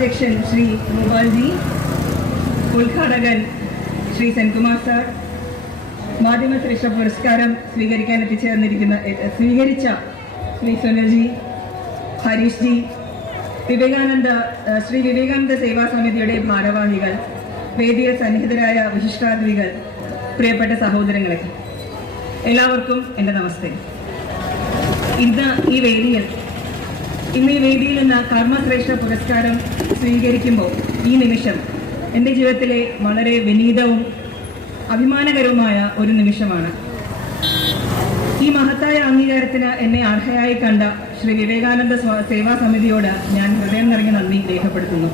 ഉപാധ്യക്ഷൻ ശ്രീ ഗോപാൽജി, ഉദ്ഘാടകൻ ശ്രീ സെൻകുമാർ സാർ, മാധ്യമശ്രേഷ്ഠ പുരസ്കാരം സ്വീകരിച്ച ശ്രീ സുനിൽജി, ഹരീഷ് ജി, ശ്രീ വിവേകാനന്ദ സേവാ സമിതിയുടെ ഭാരവാഹികൾ, വേദിയിൽ സന്നിഹിതരായ വിശിഷ്ടാതിഥികൾ, പ്രിയപ്പെട്ട സഹോദരങ്ങളെ, എല്ലാവർക്കും എൻ്റെ നമസ്തേ. ഇന്ന് ഈ വേദിയിൽ നിന്ന് കർമ്മശ്രേഷ്ഠ പുരസ്കാരം സ്വീകരിക്കുമ്പോൾ ഈ നിമിഷം എൻ്റെ ജീവിതത്തിലെ വളരെ വിനീതവും അഭിമാനകരവുമായ ഒരു നിമിഷമാണ്. ഈ മഹത്തായ അംഗീകാരത്തിന് എന്നെ അർഹയായി കണ്ട ശ്രീ വിവേകാനന്ദ സേവാ സമിതിയോട് ഞാൻ ഹൃദയം നിറഞ്ഞ നന്ദി രേഖപ്പെടുത്തുന്നു.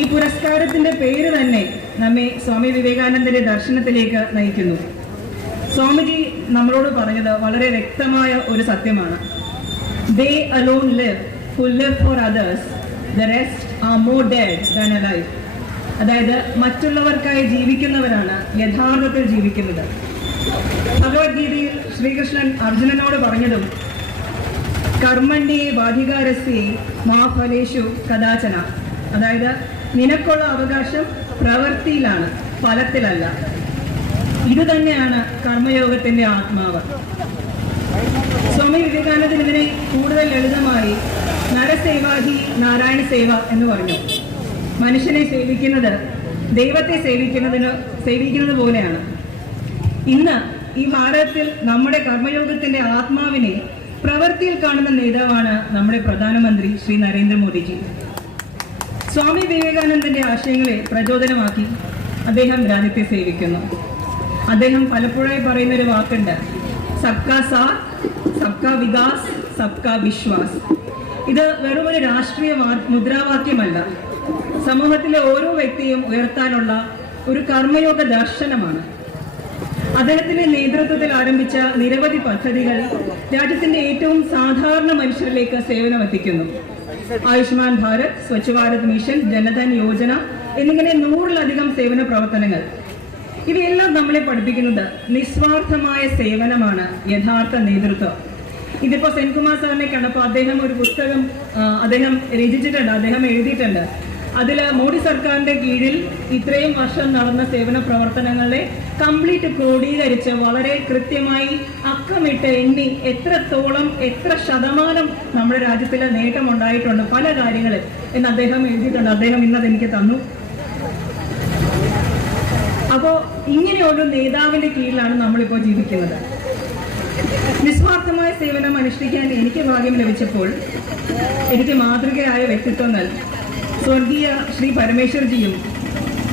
ഈ പുരസ്കാരത്തിന്റെ പേര് തന്നെ നമ്മെ സ്വാമി വിവേകാനന്ദന്റെ ദർശനത്തിലേക്ക് നയിക്കുന്നു. സ്വാമിജി നമ്മളോട് പറഞ്ഞത് വളരെ വ്യക്തമായ ഒരു സത്യമാണ്. They alone live who live for others. The rest are more dead than alive. അതായത് മറ്റുള്ളവർക്കായി ജീവിക്കുന്നവരാണ് യഥാർത്ഥത്തിൽ ജീവിക്കുന്നത്. ഭഗവത്ഗീതയിൽ ശ്രീകൃഷ്ണൻ അർജുനനോട് പറഞ്ഞതും കർമ്മണ്യേ വാധികാരസ്യേ മാ ഫലേഷു കദാചന, അതായത് നിനക്കുള്ള അവകാശം പ്രവൃത്തിയിലാണ്, ഫലത്തിലല്ല. ഇത് തന്നെയാണ് കർമ്മയോഗത്തിന്റെ ആത്മാവ്. സ്വാമി വിവേകാനന്ദൻ ഇതിനെ കൂടുതൽ ലളിതമായി നരസേവാഹി നാരായണ സേവ എന്ന് പറഞ്ഞു. മനുഷ്യനെ സേവിക്കുന്നത് ദൈവത്തെ സേവിക്കുന്നത് പോലെയാണ്. ഇന്ന് ഈ ഭാരതത്തിൽ നമ്മുടെ കർമ്മയോഗത്തിന്റെ ആത്മാവിനെ പ്രവൃത്തിയിൽ കാണുന്ന നേതാവാണ് നമ്മുടെ പ്രധാനമന്ത്രി ശ്രീ നരേന്ദ്രമോദിജി. സ്വാമി വിവേകാനന്ദന്റെ ആശയങ്ങളെ പ്രചോദനമാക്കി അദ്ദേഹം രാജ്യത്തെ സേവിക്കുന്നു. അദ്ദേഹം പലപ്പോഴായി പറയുന്ന ഒരു വാക്കുണ്ട്, സബ്കാ സാത്ത്, സബ്കാ വികാസ്, സബ്കാ വിശ്വാസ്. ഇത് വെറും ഒരു രാഷ്ട്രീയ മുദ്രാവാക്യമല്ല, സമൂഹത്തിലെ ഓരോ വ്യക്തിയും ഉയർത്താനുള്ള ഒരു കർമ്മയോഗ ദർശനമാണ്. അദ്ദേഹത്തിന്റെ നേതൃത്വത്തിൽ ആരംഭിച്ച നിരവധി പദ്ധതികൾ രാജ്യത്തിന്റെ ഏറ്റവും സാധാരണ മനുഷ്യരിലേക്ക് സേവനമെത്തിക്കുന്നു. ആയുഷ്മാൻ ഭാരത്, സ്വച്ഛ് ഭാരത് മിഷൻ, ജനധൻ യോജന എന്നിങ്ങനെ 100-ലധികം സേവന പ്രവർത്തനങ്ങൾ. ഇവയെല്ലാം നമ്മളെ പഠിപ്പിക്കുന്നത് നിസ്വാർത്ഥമായ സേവനമാണ് യഥാർത്ഥ നേതൃത്വം. ഇതിപ്പോ സെൻകുമാർ സാറിനെ കണ്ടപ്പോൾ അദ്ദേഹം ഒരു പുസ്തകം രചിച്ചിട്ടുണ്ട്, അദ്ദേഹം എഴുതിയിട്ടുണ്ട്. അതിൽ മോഡി സർക്കാരിന്റെ കീഴിൽ ഇത്രയും വർഷം നടന്ന സേവന പ്രവർത്തനങ്ങളെ കംപ്ലീറ്റ് ക്രോഡീകരിച്ച് വളരെ കൃത്യമായി അക്കമിട്ട് എണ്ണി എത്ര ശതമാനം നമ്മുടെ രാജ്യത്തിലെ നേട്ടം ഉണ്ടായിട്ടുണ്ട് പല കാര്യങ്ങളിൽ എന്ന് അദ്ദേഹം എഴുതിയിട്ടുണ്ട്. അദ്ദേഹം ഇന്നത് എനിക്ക് തന്നു. അപ്പോ ഇങ്ങനെയൊരു നേതാവിന്റെ കീഴിലാണ് നമ്മളിപ്പോൾ ജീവിക്കുന്നത്. നിസ്വാർത്ഥമായ സേവനം അനുഷ്ഠിക്കാൻ എനിക്ക് ഭാഗ്യം ലഭിച്ചപ്പോൾ എനിക്ക് മാതൃകയായ വ്യക്തിത്വങ്ങൾ സ്വർഗീയ ശ്രീ പരമേശ്വർജിയും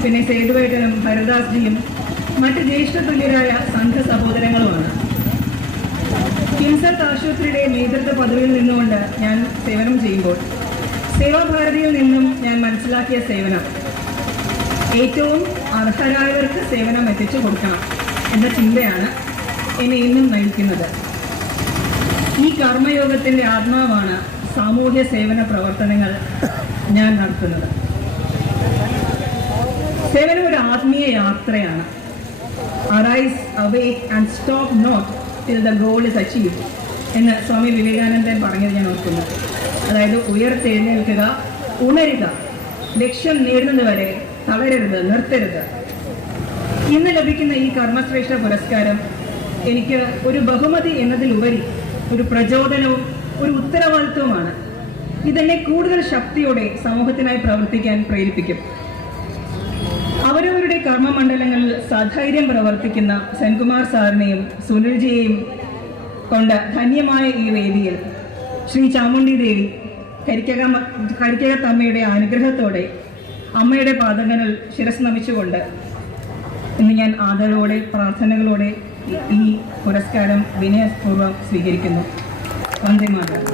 പിന്നെ സേതുവേട്ടനും ഹരിദാസ് ജിയും മറ്റ് ജ്യേഷ്ഠ തുല്യരായ സംഘ സഹോദരങ്ങളുമാണ്. കിംസത്ത് ആശുപത്രിയുടെ നേതൃത്വ പദവിയിൽ നിന്നുകൊണ്ട് ഞാൻ സേവനം ചെയ്യുമ്പോൾ സേവാഭാരതിയിൽ നിന്നും ഞാൻ മനസ്സിലാക്കിയ സേവനം, ഏറ്റവും അർഹരായവർക്ക് സേവനം എത്തിച്ചു കൊടുക്കണം എന്ന ചിന്തയാണ് എന്നെ ഇന്നും നയിക്കുന്നത്. ഈ കർമ്മയോഗത്തിന്റെ ആത്മാവാണ് സാമൂഹ്യ സേവന പ്രവർത്തനങ്ങൾ ഞാൻ നടത്തുന്നത്. സേവനം ഒരു ആത്മീയ യാത്രയാണ്. Arise, awake and stop not till the goal is achieved എന്ന് സ്വാമി വിവേകാനന്ദൻ പറഞ്ഞത് ഞാൻ ഓർക്കുന്നു. അതായത് ഉയർത്തെഴുന്നേൽക്കുക, ഉണരുക, ലക്ഷ്യം നേടുന്നത് വരെ തളരരുത്, നിർത്തരുത്. ഇന്ന് ലഭിക്കുന്ന ഈ കർമ്മശ്രേഷ്ഠ പുരസ്കാരം എനിക്ക് ഒരു ബഹുമതി എന്നതിലുപരി ഒരു പ്രചോദനവും ഒരു ഉത്തരവാദിത്വവുമാണ്. ഇതെന്നെ കൂടുതൽ ശക്തിയോടെ സമൂഹത്തിനായി പ്രവർത്തിക്കാൻ പ്രേരിപ്പിക്കും. അവരവരുടെ കർമ്മമണ്ഡലങ്ങളിൽ സധൈര്യം പ്രവർത്തിക്കുന്ന സെൻകുമാർ സാറിനെയും സുനിൽജിയെയും കൊണ്ട് ധന്യമായ ഈ വേദിയിൽ ശ്രീ ചാമുണ്ഡി ദേവി കരിക്കകത്തമ്മയുടെ അനുഗ്രഹത്തോടെ അമ്മയുടെ പാദങ്ങളിൽ ശിരസ് നമിച്ചുകൊണ്ട് ഇന്ന് ഞാൻ ആദരവോടെ പ്രാർത്ഥനകളോടെ ഈ പുരസ്കാരം വിനയപൂർവ്വം സ്വീകരിക്കുന്നു. വന്ദേ മാതരം.